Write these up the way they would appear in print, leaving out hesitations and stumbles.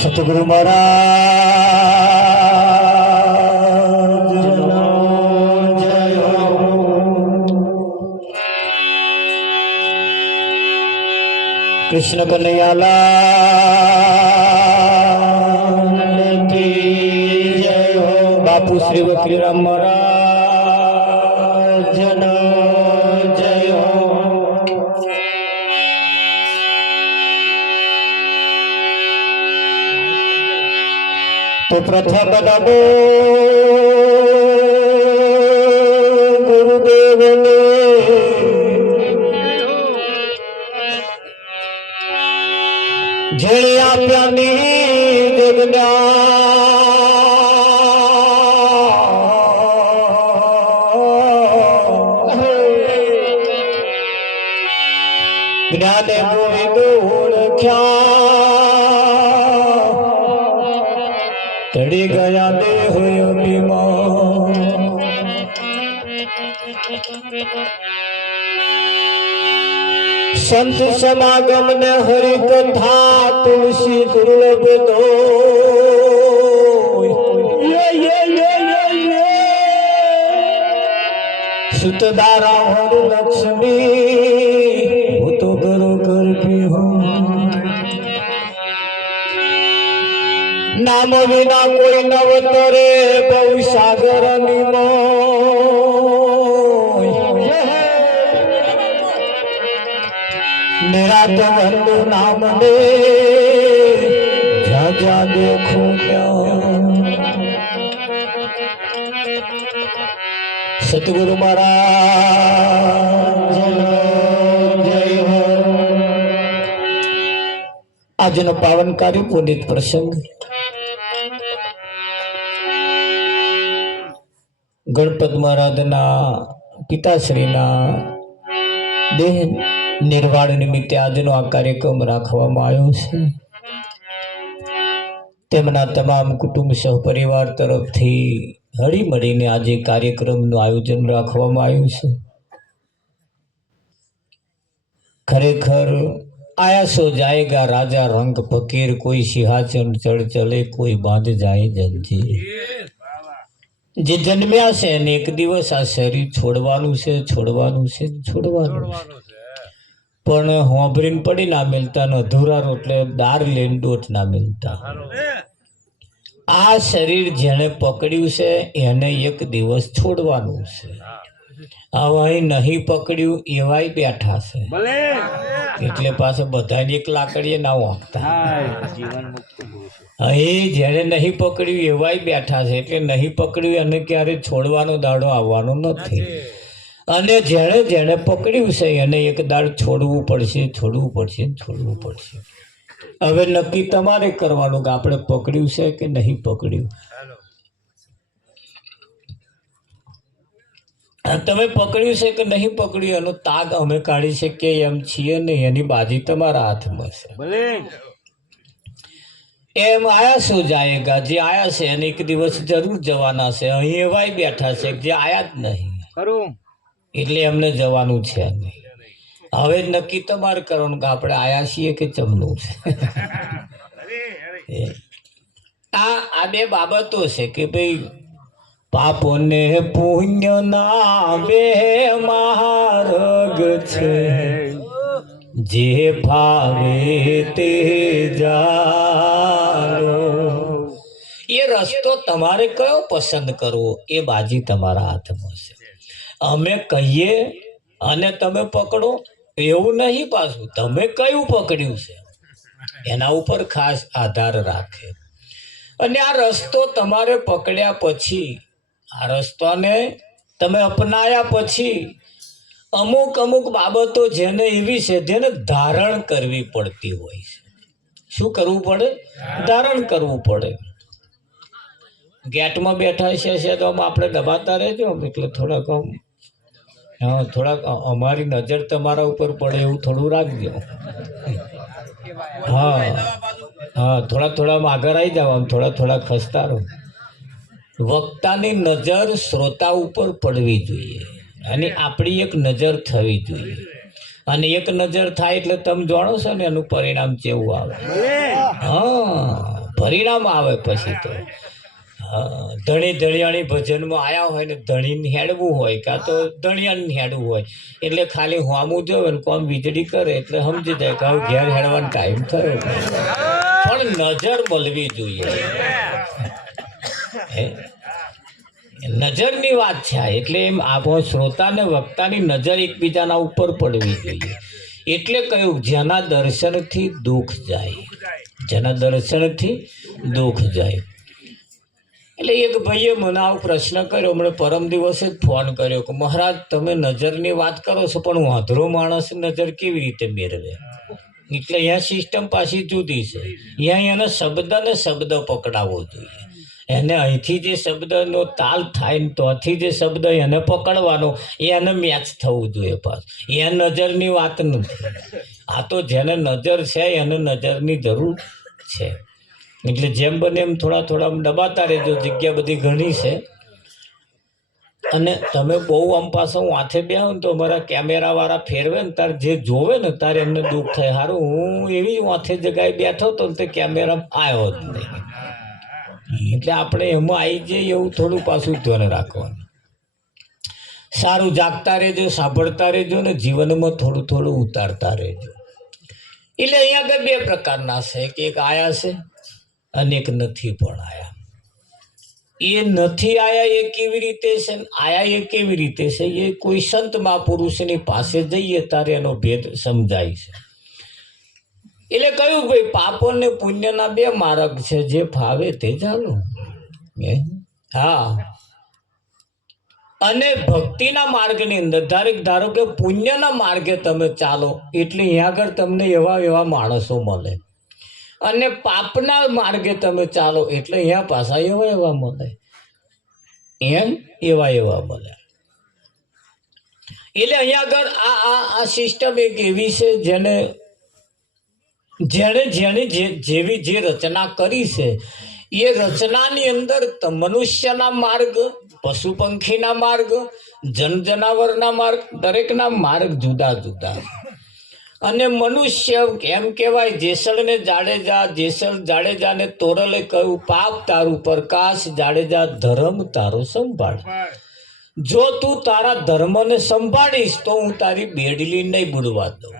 સતગુરુ મહારાજ જય હો। કૃષ્ણ કનૈયાલાલ કી જય હો। બાપુ શ્રી વકીરામ મહારાજ જય હો। તો પ્રથમ નમો ગુરુદેવને, જેણે આપ્યા નિજ જ્ઞાને ગોવિંદ ઓળખ્યા, ચડી ગયા દેહ અભિમાન। સંત સમાગમ ને હરિ કથા તુલસી દુર્લભ દો। સુતદારા હર લક્ષ્મી હું તો કરો કરતી હો। નામ વિના કોઈ નવતરે બહુ સાગર નિમો। નિરાત વંદુ નામ ને જ્યાં જ્યાં દેખું ત્યાં। સતગુરુ મહારાજ જય હો। આજનો પાવનકારી પુનિત પ્રસંગ ગણપત મહારાજના પિતાશ્રીના દેહ નિર્વાણ નિમિત્તે આજનો આ કાર્યક્રમ રાખવામાં આવ્યો છે। તેમના તમામ કુટુંબ સહપરિવાર તરફથી હળી મળીને આજે કાર્યક્રમનું આયોજન રાખવામાં આવ્યું છે। ખરેખર આયા સો જાયેગા રાજા રંગ ફકીર, કોઈ સિંહાસન ચढ़ ચલે કોઈ બાંધ જાય જંજીર। જે જન્મ્યા છે અને એક દિવસ આ શરીર છોડવાનું છે, છોડવાનું છે, છોડવાનું છે, પણ હોંભરીને પડી ના મિલતા ને અધૂરા રોટલે દાર લઈને દોટ ના મિલતા। આ શરીર જેને પકડ્યું છે એને એક દિવસ છોડવાનું છે। હવે નહીં પકડ્યું એવાય બેઠા છે, એટલે પાછું બધાને એક લાકડીએ ના વાંકતા। અહીં જેને નહીં પકડ્યું એવાય બેઠા છે, એટલે નહીં પકડ્યું એને ક્યારે છોડવાનો દાડો આવવાનો નથી। અને જેણે જેણે પકડ્યું છે એને એક દાડ છોડવું પડશે, છોડવું પડશે, છોડવું પડશે। હવે નક્કી તમારે કરવાનું કે આપણે પકડ્યું છે કે નહીં પકડ્યું। તમે પકડ્યું છે કે નહીં પકડ્યું એનો તાગ અમે કાઢી શકીએ એમ છીએ નહીં, એની બાજી તમારા હાથમાં છે। એમ આયા શું જાયેગા, જે આયા છે એને એક દિવસ જરૂર જવાના છે। અહીં એવાય બેઠા છે જે આયા જ નહીં, એટલે એમને જવાનું છે નહીં। હવે નક્કી તમારે કરવાનું કે આપણે આયા છીએ કે ચમનું છે। આ બે બાબતો છે કે ભાઈ પાપો ને પુણ્ય ના બે માર્ગ છે, જે ભાવે તે જાણો। એ રસ્તો તમારે કયો પસંદ કરવો એ બાજી તમારા હાથમાં છે। અમે કહીએ અને તમે પકડો એવું નહીં, પાછું તમે કયું પકડ્યું છે એના ઉપર ખાસ આધાર રાખે। અને આ રસ્તો તમારે પકડ્યા પછી, આ રસ્તાને તમે અપનાયા પછી અમુક અમુક બાબતો જેને એવી છે જેને ધારણ કરવી પડતી હોય છે। શું કરવું પડે? ધારણ કરવું પડે। ગેટમાં બેઠા છે તો આપણે દબાતા રહેજો, એટલે થોડાક થોડાક અમારી નજર તમારા ઉપર પડે એવું થોડું રાખજો। હા હા, થોડા થોડા આગળ આવી જાવ, આમ થોડા થોડા ખસતા રહો। વક્તાની નજર શ્રોતા ઉપર પડવી જોઈએ અને આપણી એક નજર થવી જોઈએ, અને એક નજર થાય એટલે તમે જાણો છો ને એનું પરિણામ કેવું આવે। હા, પરિણામ આવે પછી તો. હા, ધણી ધણિયાણી ભજનમાં આયા હોય ને ધણીને હેડવું હોય કાં તો ધણિયાને હેડવું હોય એટલે ખાલી હોમું જોવે ને કોમ વીજળી કરે એટલે સમજી જાય કે હવે ઘેર હેડવાનો ટાઈમ થયો. પણ નજર મળવી જોઈએ. નજરની વાત છે એટલે એમ આપણો શ્રોતા ને વક્તાની નજર એકબીજાના ઉપર પડવી જોઈએ. એટલે કહ્યું જેના દર્શનથી દુઃખ જાય, જેના દર્શનથી દુઃખ જાય. એટલે એક ભાઈએ મને આવો પ્રશ્ન કર્યો, હમણાં પરમ દિવસે જ ફોન કર્યો કે મહારાજ તમે નજરની વાત કરો છો પણ વાંધરો માણસ નજર કેવી રીતે મેળવે? એટલે અહીંયા સિસ્ટમ પાછી જુદી છે. અહીંયા એને શબ્દ ને શબ્દ પકડાવવો જોઈએ. એને અહીંથી જે શબ્દનો તાલ થાય ને તોથી જે શબ્દ એને પકડવાનો એને મેચ થવું જોઈએ. પાછું એ નજરની વાત નથી. આ તો જેને નજર છે એને નજરની જરૂર છે. એટલે જેમ બને એમ થોડા થોડા દબાતા રહેજો. જગ્યા બધી ઘણી છે અને તમે બહુ આમ પાછા હું હાથે બે ને તો અમારા કેમેરા વાળા ફેરવે ને તાર જે જોવે ને તારે એમને દુઃખ થાય. સારું હું એવી માથે જગ્યાએ બેઠો હતો ને તે કેમેરા આવ્યો જ નહીં. એટલે આપણે એમાં આવી જઈએ એવું થોડું પાછું ધ્યાન રાખવાનું. સારું, જાગતા રહેજો, સાંભળતા રહેજો ને જીવનમાં થોડું થોડું ઉતારતા રહેજો. એટલે અહીંયા આગળ બે પ્રકારના છે કે એક આયા છે અને એક નથી પણ આયા. એ નથી આયા એ કેવી રીતે છે, આયા એ કેવી રીતે છે, એ કોઈ સંત મહાપુરુષની પાસે જઈએ ત્યારે એનો ભેદ સમજાય છે. એટલે કહ્યું ભાઈ પાપ અને પુણ્યના બે માર્ગ છે, જે ફાવે તે ચાલો. હા, અને ભક્તિના માર્ગની અંદર ધારો કે પુણ્યના માર્ગે તમે ચાલો એટલે અહીંયા આગળ તમને એવા એવા માણસો મળે, અને પાપના માર્ગે તમે ચાલો એટલે અહીંયા પાછા એવા એવા મળે. એમ એવા એવા મળે. એટલે અહીંયા આગળ આ સિસ્ટમ એક એવી છે જેને જેણે જેવી જે રચના કરી છે એ રચનાની અંદર મનુષ્યના માર્ગ, પશુ પંખીના માર્ગ, જનાવરના માર્ગ, દરેકના માર્ગ જુદા જુદા. અને મનુષ્ય એમ કહેવાય જેસલ ને જાડેજા, જેસલ જાડેજાને તોરલે કહ્યું પાપ તારું પ્રકાશ, જાડેજા ધર્મ તારો સંભાળ. જો તું તારા ધર્મને સંભાળીશ તો હું તારી બેડલી નહીં બુડવા દઉં.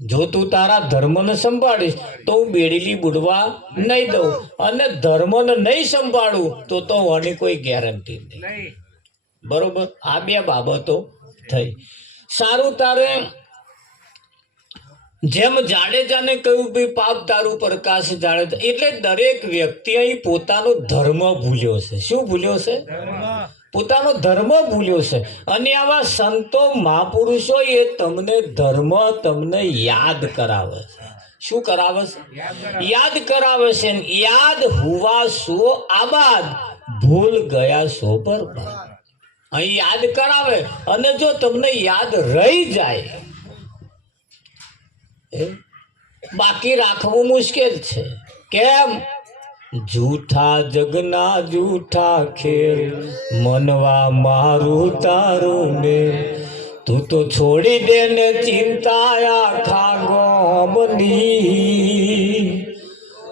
જો તું તારા ધર્મને સંભાળીશ તો હું બેડલી બુડવા નહીં દઉં. અને ધર્મને નહીં સંભાળું તો આની કોઈ ગેરંટી નહીં. બરોબર, આ બે બાબતો થઈ. સારું, તારે જેમ જાડેજાને કહ્યું ભાઈ પાપ તારું પ્રકાશ જાડેજા, એટલે દરેક વ્યક્તિ અહીં પોતાનો ધર્મ ભૂલ્યો છે. શું ભૂલ્યો છે? પોતાનો ધર્મ ભૂલ્યો છે. અને આવા સંતો મહાપુરુષો એ તમને ધર્મ તમને યાદ કરાવે છે. શું કરાવે છે? યાદ કરાવે છે. યાદ હુવા સો આબાદ, ભૂલ ગયા સો બરબાદ. અહીં યાદ કરાવે અને જો તમને યાદ રહી જાય, બાકી રાખવું મુશ્કેલ છે. કેમ? જૂઠા જગના જૂઠા ખેલ, મનવા મારું તારું ને તું તો છોડી દે ને ચિંતા આખા ગોમની,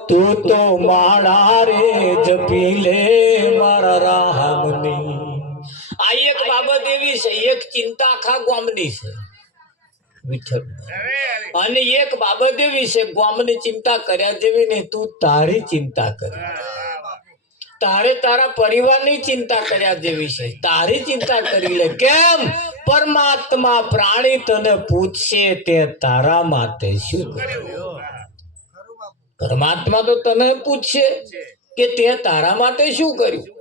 તું તો માળા રે જપી લે મારા રામની. આ એક બાબત એવી છે, એક ચિંતા આખા ગોમની છે વિઠ્ઠલ, અને એક બાબત એવી છે ગોમની ચિંતા કર્યા જેવી ને તું તારી ચિંતા કરે. તારે તારા પરિવારની ચિંતા કર્યા જેવી છે, તારી ચિંતા કરી લે. કેમ? પરમાત્મા પ્રાણી તને પૂછશે તે તારા માટે શું કર્યું. પરમાત્મા તો તને પૂછશે કે તે તારા માટે શું કર્યું.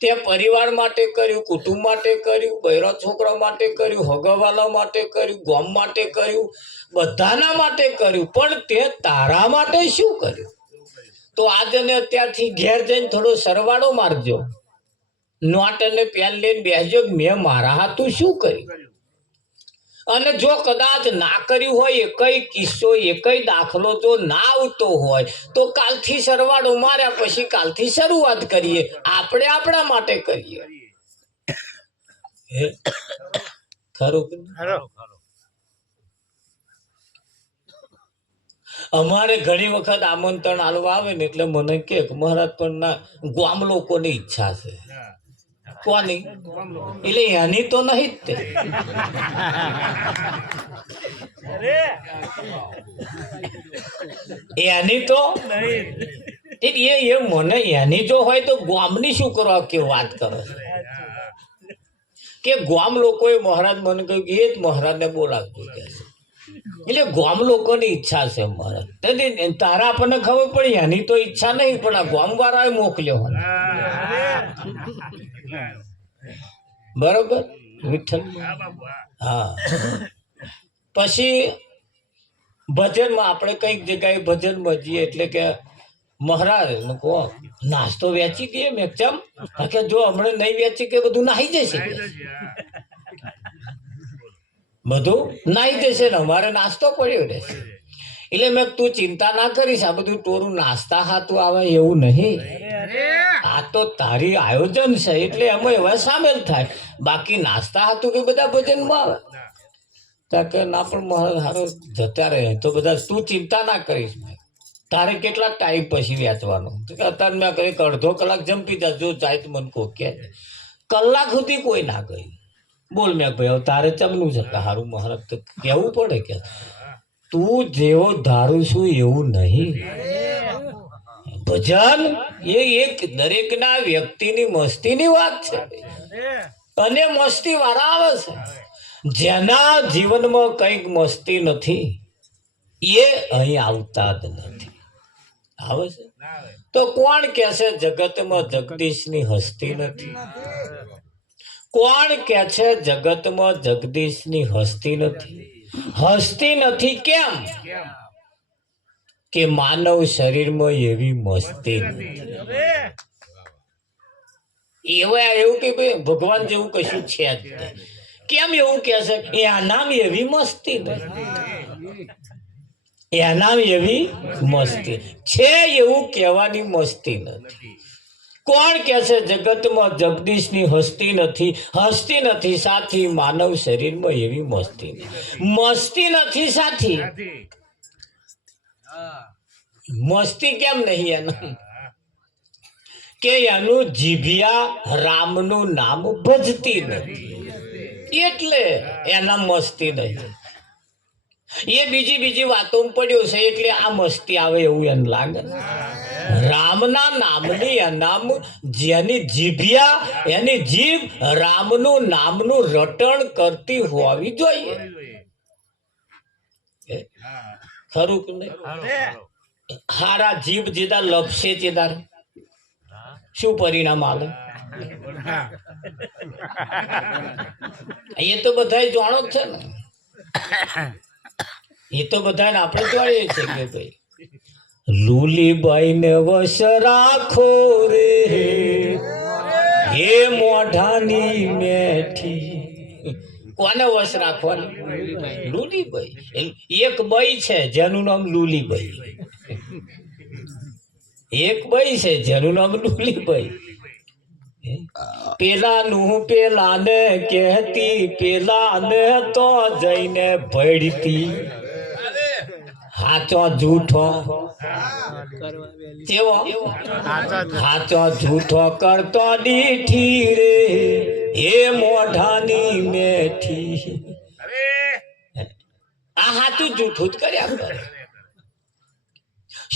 તે પરિવાર માટે કર્યું, કુટુંબ માટે કર્યું, બૈરા છોકરા માટે કર્યું, હગાવાલા માટે કર્યું, ગામ માટે કર્યું, બધાના માટે કર્યું, પણ તે તારા માટે શું કર્યું. તો આજને અત્યારથી ઘેર જઈને થોડો સરવાળો મારજો, નોટ અને પેન લઈને બેસજો, મેં મારા હાથું શું કર્યું. અને જો કદાચ ના કર્યું હોય, એકઈ કિસ્સો એકઈ દાખલો જો ના આવતો હોય તો કાલથી સરવાળો માર્યા પછી કાલથી શરૂઆત કરીએ. આપણે આપણા માટે કરીએ. ખરું? અમારે ઘણી વખત આમંત્રણ આલવા આવે ને એટલે મને કે મહારાજ પણ ના ગામ લોકોની ઈચ્છા છે. કોની? એટલે એની તો નહીં જ તે. એની તો એ મને એની જો હોય તો ગામની શું કરવા કે વાત કરે છે કે ગામ લોકોએ મહારાજ મને કહ્યું કે એ જ મહારાજને બોલાવતું કે એટલે ગામ લોકોની ઈચ્છા છે મહારાજ. તારા આપણને ખબર પડી એની તો ઈચ્છા નહીં પણ આ ગામ વાળાએ મોકલ્યો. બરોબર વિઠ્ઠલ. હા પછી ભજનમાં આપણે કઈક જગ્યાએ ભજનમાં જઈએ એટલે કે મહારાજ કહો નાસ્તો વેચી દઈએ મેં ચમ કે જો હમણાં નહીં વેચી કે બધું નાહી જશે બધું નાહી જશે ને અમારે નાસ્તો પડ્યો રહેશે. એટલે મેં તું ચિંતા ના કરીશ આ બધું ટોરું નાસ્તા હાથું આવે એવું નહીં. આ તો તારી આયોજન છે એટલે એમાં એવા સામેલ થાય. બાકી નાસ્તા હાથું કે બધા ભજનમાં આવે કે ના પણ મહારાજ હારો જતા રહે તો બધા તું ચિંતા ના કરીશ. તારે કેટલા ટાઈમ પછી વેચવાનું અત્યારે મેં કંઈક અડધો કલાક જંપી જા જો જાય તો મને કહો કે કલાક સુધી કોઈ ના ગઈ. બોલ મેં ભાઈ હવે તારે ચમનું છે કે હારું મહારાજ તો કહેવું પડે કે તું જેવો ધારું છું એવું નહીં. ભજન એ એક દરેકના વ્યક્તિની મસ્તીની વાત છે અને મસ્તી વાળા આવે છે. જેના જીવનમાં કંઈક મસ્તી નથી એ અહીં આવતા જ નથી. આવે છે તો કોણ કે છે જગતમાં જગદીશની હસ્તી નથી? કોણ કે છે જગતમાં જગદીશની હસ્તી નથી? હસ્તી નથી કેમ કે માનવ શરીરમાં એવી મસ્તી નથી. એવું કે ભાઈ ભગવાન જેવું કશું છે જ નહીં. કેમ એવું કે છે? એનામ એવી મસ્તી નથી. એનામ એવી મસ્તી છે એવું કહેવાની મસ્તી નથી. કોણ કે છે જગતમાં જગદીશની હસ્તી નથી? હસ્તી નથી સાથી માનવ શરીરમાં એવી મસ્તી નથી. મસ્તી નથી સાથી. મસ્તી કેમ નહીં એનું કે એનું જીભિયા રામનું નામ ભજતી નથી એટલે એના મસ્તી નહીં. એ બીજી વાતો પડ્યો છે એટલે આ મસ્તી આવે એવું એને લાગે. રામના નામની નામ જેની જીભિયા એની જીભ રામનું નામનું રટણ કરતી હોવી જોઈએ. ખરું કે નહીં? હારા જીભ જેદા લપસે તેદાર શું પરિણામ આવે? એ તો બધા જાણો જ છે ને. એ તો બધાને આપણે જાણીએ છીએ કે ભાઈ લુલીબાઈ ને વશ રાખો રે હે મોઢાની મેઠી. કોને વશ રાખવાની? લુલીબાઈ. એક બાઈ છે જેનું નામ લુલીબાઈ. એક બાઈ છે જેનું નામ લુલીબાઈ. પેલાનું પેલાને કહેતી પેલાને તો જઈને ભળતી. હાચો જૂઠો હાચો જૂઠો કરતો દીઠી રે હે મોઢાની મેઠી. આ હાચું જૂઠું જ કર્યા કરે.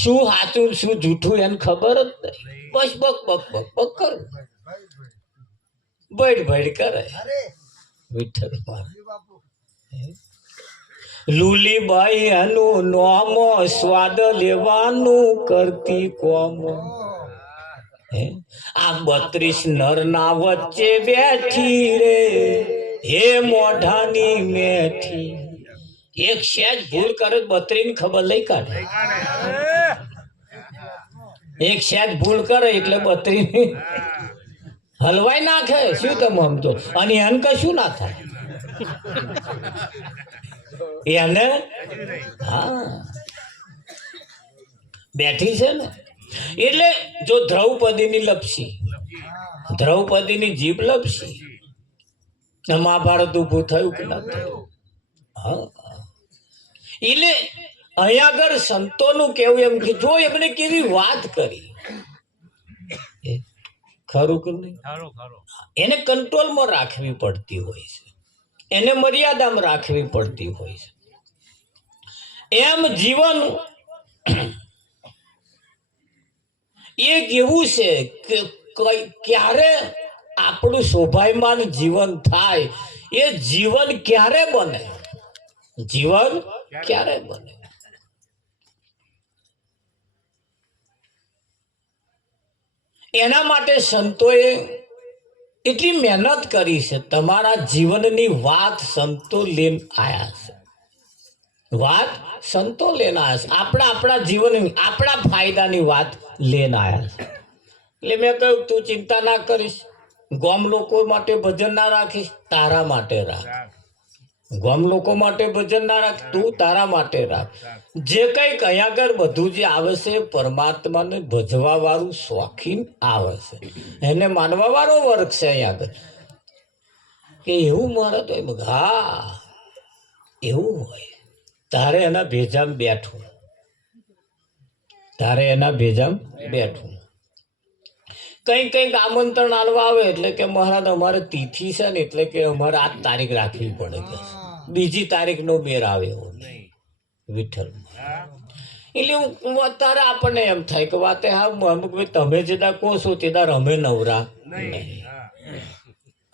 શું હાચું શું જૂઠું એને ખબર જ નહીં. બસ બક બક બક બક કરું ભડ કરે. વિઠ્ઠલ લુલીબાઈ એનું નામ સ્વાદ લેવાનું કરતી કોમ. આ 32 નરના વચ્ચે બેઠી રે હે મોઢાની મેઠી. એક સેજ ભૂલ કરે 32 ખબર લઈ કાઢે. એક સેજ ભૂલ કરે એટલે 32 હલવાઈ નાખે. શું તમે સમજો? અને એને કશું ના થાય એને. હા બેઠી છે ને એટલે જો દ્રૌપદીની લપસી દ્રૌપદીની જીભ લપસી મહાભારત ઊભું થયું કે ના થયું? હા એટલે અહીંયા આગળ સંતોનું કેવું એમ કે જો એમને કેવી વાત કરી, ખરું કે નહીં? એને કંટ્રોલમાં રાખવી પડતી હોય છે, એને મર્યાદામાં રાખવી પડતી હોય છે. એમ જીવન એક એવું છે કે ક્યારે આપણું શોભાયમાન જીવન થાય, એ જીવન ક્યારે બને, જીવન ક્યારે બને. એના માટે સંતોએ એટલી મહેનત કરી છે. તમારા જીવનની વાત સંતો લઈને આવ્યા છે, વાત સંતો લઈને આવ્યા છે. આપણા જીવન આપણા ફાયદાની વાત લઈને આવ્યા છે. એટલે મેં કહ્યું તું ચિંતા ના કરીશ, ગામ લોકો માટે ભજન ના રાખીશ, તારા માટે રાખ. ગામ લોકો માટે ભજન ના રાખ, તું તારા માટે રાખ. જે કંઈક અહીંયા આગળ બધું જે આવે છે પરમાત્માને ભજવા વાળું શોખીન આવે છે, એને માનવા વાળો વર્ગ છે અહીંયા આગળ. કે એવું મારે તો એમ, હા એવું હોય. તારે એના ભેજામાં બેઠું, તારે એના ભેજામાં બેઠું. કંઈક આમંત્રણ આલવા આવે એટલે કે મહારાજ અમારે તિથિ છે ને, એટલે કે અમારે આ તારીખ રાખવી પડે, કે બીજી તારીખ નો મેર આવે એવો નહીં વિઠ્ઠલ. એટલે અત્યારે આપણને એમ થાય કે વાતે હા અમુક ભાઈ તમે જેદા કહો છો તેદાર અમે નવરા નહીં,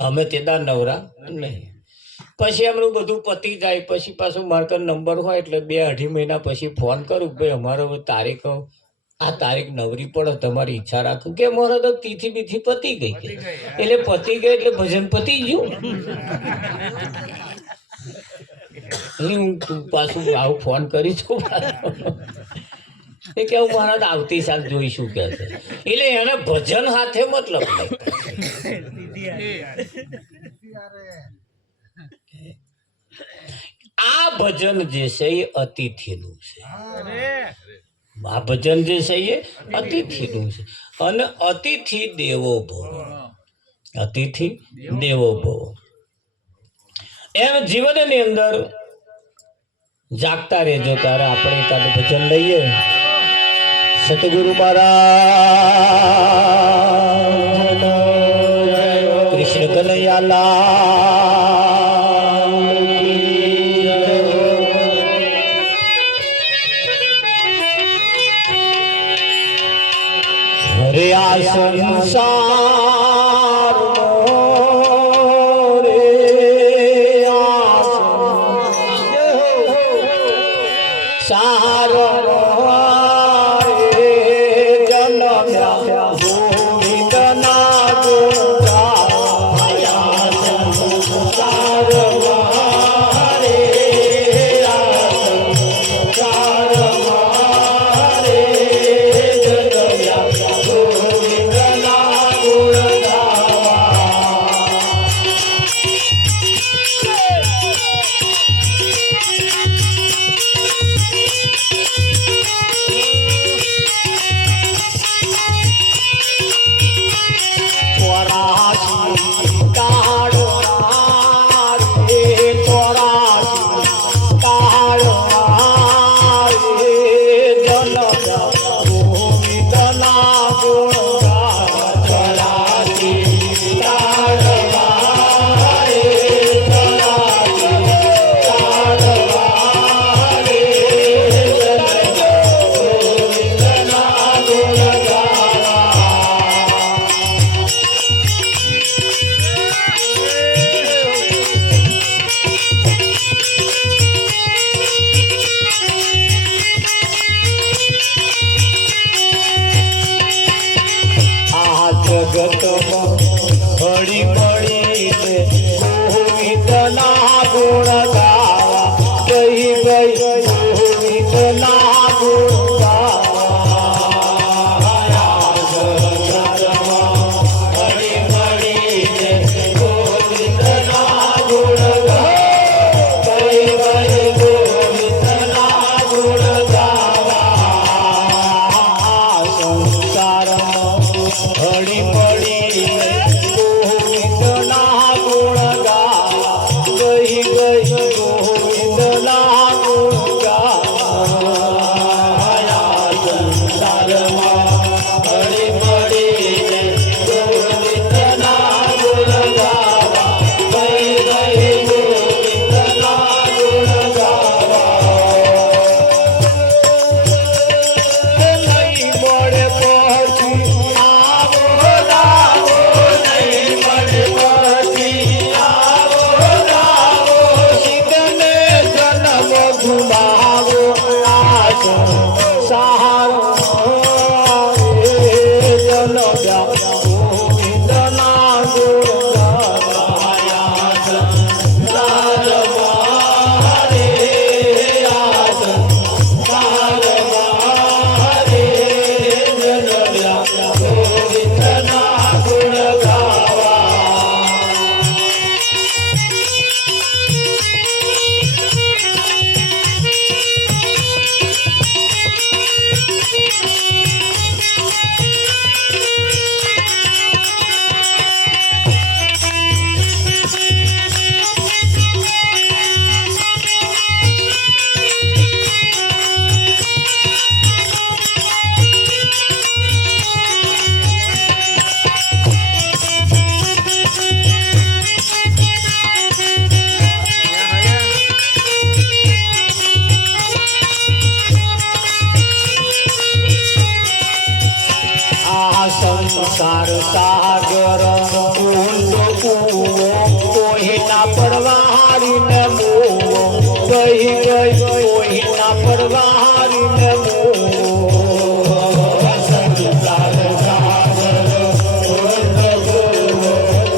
અમે તેદાર નવરા નહીં. પછી એમનું બધું પતી જાય પછી પાછું માર્કર નંબર હોય એટલે 2-2.5 મહિના પછી ફોન કરું ભાઈ અમારો તારીખ આ તારીખ નવરી પડે, તમારી ઈચ્છા રાખો. કે મારે તો તિથિ બીથી પતી ગઈ. એટલે પતી ગઈ એટલે ભજન પતી ગયું. હું પાછું આવું ફોન કરી છું એ કેવું મહારાજ આવતી સાલ જોઈશું કે છે. એટલે એને ભજન હાથે મતલબ નહીં. આ ભજન જે છે એ અતિથિનું છે. આ ભજન જે છે એ અતિથિનું છે. અને અતિથિ દેવો ભવ, અતિથિ દેવો ભવ. એમ જીવનની અંદર જાગતા રહેજો. તારે આપણે એકાદ ભજન લઈએ. સતગુરુ મહારાજ કૃષ્ણ કનૈયાલાલ હરે. આ સંસાર જગતમાં હળી મળીને ગોવિંદના ગુણ ગાવા, ગઈ ગઈ ગોવિંદના ગુણ ગાવા. જગતમાં હળી મળીને ગોવિંદના ગુણ ગાવા, ગઈ ગઈ ગોવિંદના ગુણ ગાવા. સંસારમાં હળી મળી સંસારમાં હળી મળીને ગોવિંદના ગુણ ગાવા, ગઈ ગઈ ગોવિંદના ગુણ ગાવા. નહીં મળે પછી આવો રાવો, નહીં મળે પછી આવો રાવો, શીતને જન્મ ગુમાવો આ સંસાર ગોવિંદના ગુણ ગાયા સંસારમાં રે આ સંસારમાં રે જન્મ્યા ગોવિંદના ગુણ ગાવા. સંસાર સાગર ઊંડો કૂવો, કોઈના પરવારીને મોવો, ગઈ ગઈ કોઈના પરવારીને મોવો. સંસાર સાગર ઊંડો કૂવો,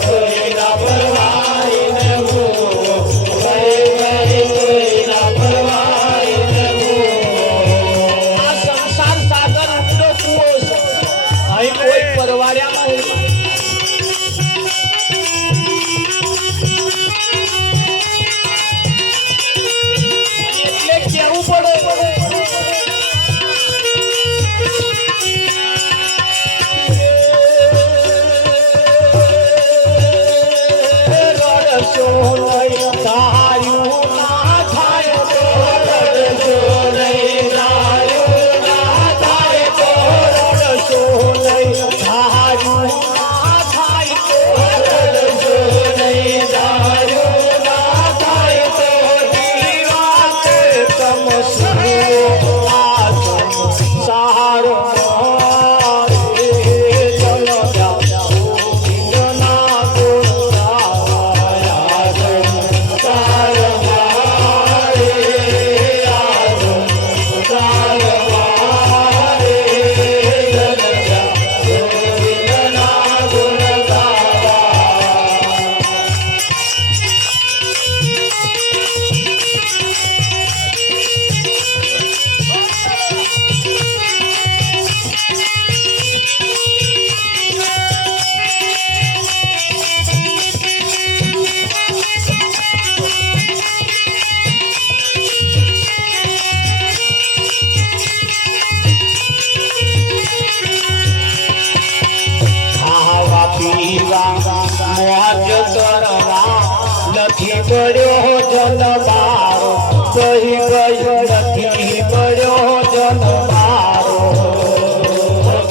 કોઈના પરવારીને મોવો, ગઈ ગઈ કોઈના પરવારીને મોવો. આ સંસાર સાગર ઊંડો કૂવો છે, અહીં કોઈ પરવાર્યા નહીં. એટલે કેવું પડે રડશો નહીં ધાર્યું ના થાય તો, રડશો નહીં ધાર્યું ના થાય તો, રડશો નહીં ધાર્યું ના થાય તો, રડશો નહીં ધાર્યું ના થાય તો, દીવાતે તમસો આ સંસારમાં રે જન્મ્યા ગોવિંદના ગુણ ગાયા સંસારમાં રે આ સંસારમાં રે જન્મ્યા ગોવિંદના ગુણ ગાવા. ખાવા પીવા મોજ કરવા નથી પડ્યો જનબારો, કહી ગઈ નથી પડ્યો જનબારો.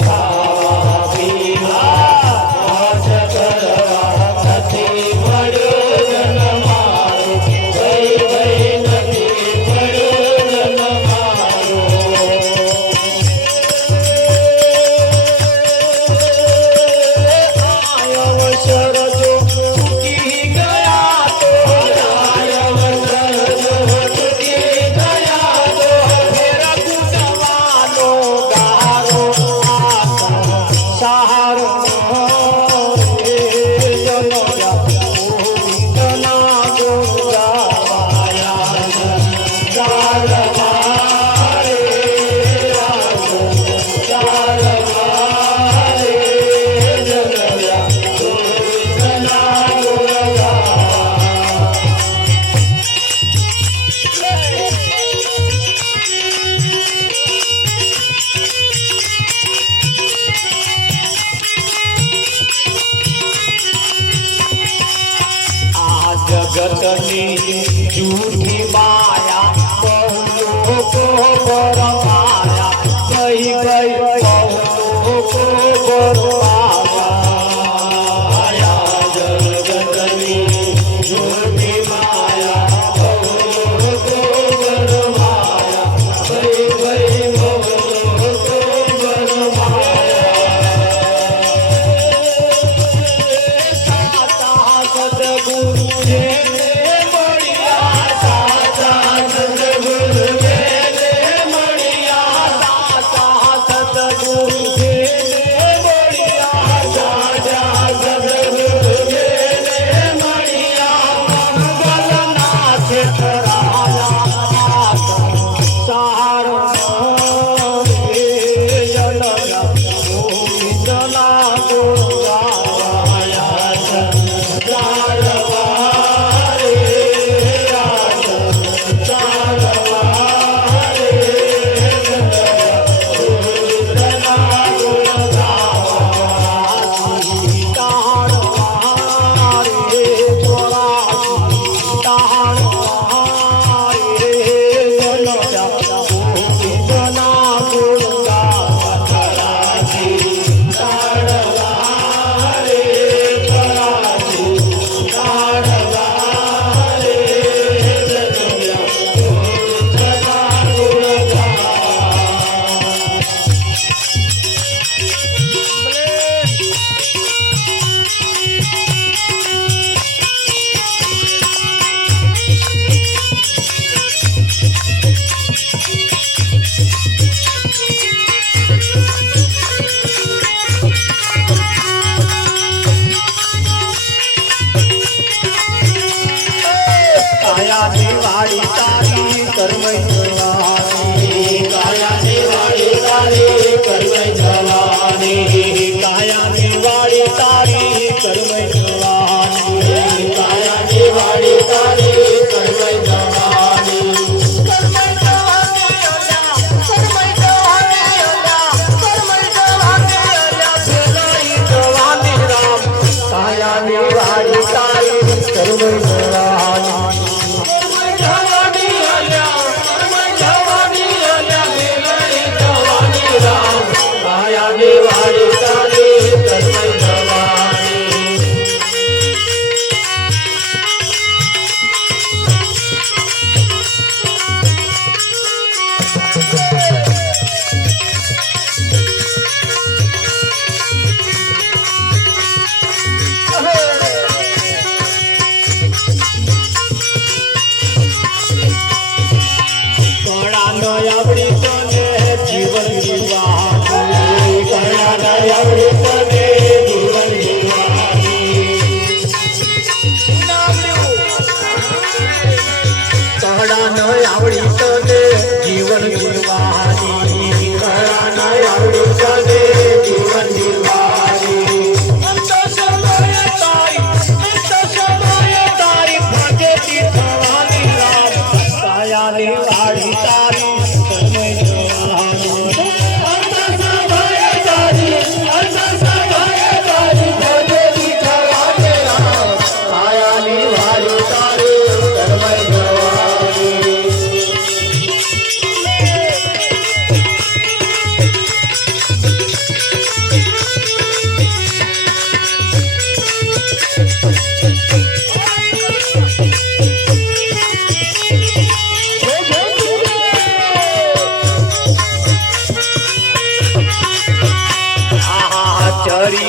ખાવા પીવા મોજ કરવા નથી પડ્યો જનબારો, કહી ગઈ નથી પડ્યો જનબારો. અવસર જો ચૂકી ગયા તો, અવસર જો ચૂકી ગયા તો, ફેર કૂદવાનો ગારો આ સંસારમાં રે જન્મ્યા ગોવિંદના ગુણ ગાયા સંસારમાં રે આ સંસારમાં રે જન્મ્યા ગોવિંદના ગુણ ગાવા. આ જગતની જૂઠી માયા બહુ લોકો પર માયા, ગઈ ગઈ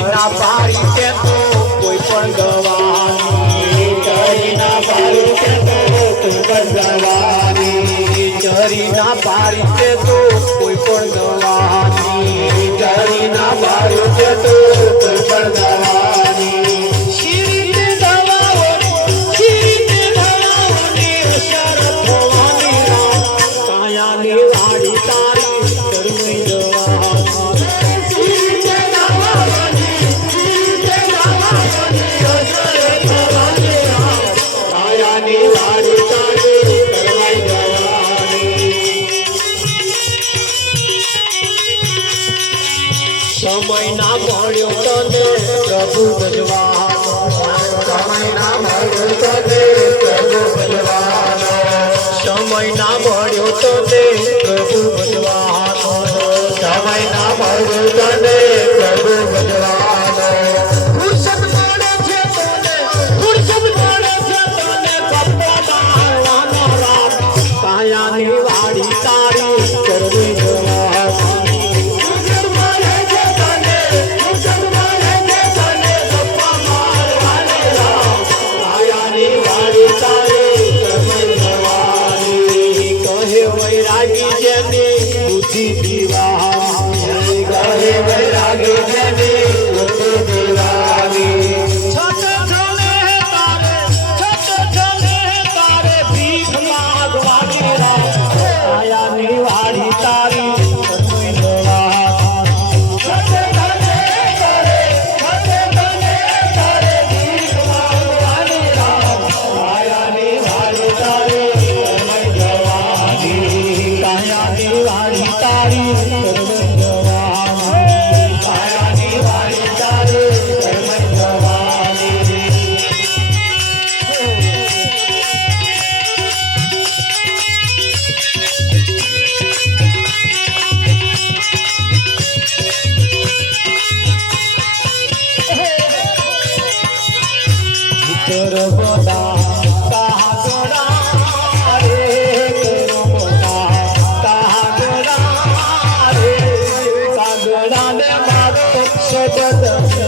ના પારી કે તો કોઈ પણ ગવાની ચરી ના પારી કે તો કોઈ પણ ગવાની ચરી ના પારી કે તો કોઈ પણ ગવાની ચરી ના પારી કે તો કોઈ પણ ગવાની શીરી ધવાઓની શરત હોવાની કાયાની વાડી તારી કરવી સમય ના મળ્યો તને પ્રભુ ભજવાનો સમય ના મળ્યો તને પ્રભુ ભજવાનો સમય ના મળ્યો તને પ્રભુ ભજવાનો સમય ના મળ્યો તને પ્રભુ ભજવાનો ફુરસત મળે છે તને પપ્પા દાવાનો રામ કાયાની વાડી તારી કરવી વૈરાગી જેની બુદ્ધિ દીવા શબ્દ